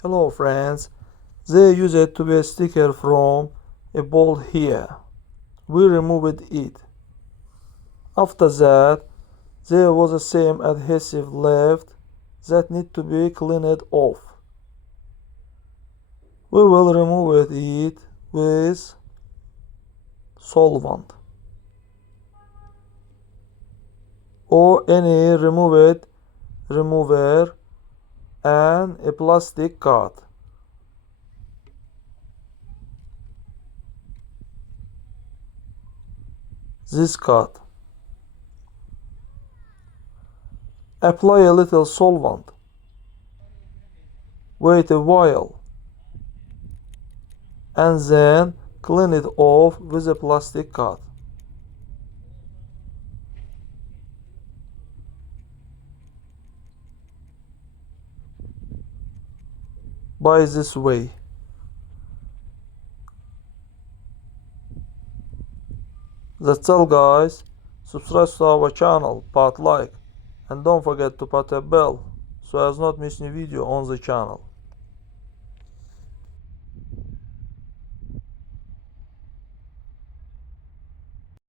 Hello friends, they used to be a sticker from a ball here. We removed it. After that, there was the same adhesive left that need to be cleaned off. We will remove it with solvent or any remover and a plastic card. This card. Apply a little solvent. Wait a while. And then clean it off with a plastic card. By this way. That's all guys. Subscribe to our channel, put like, and don't forget to put a bell so as not miss new video on the channel.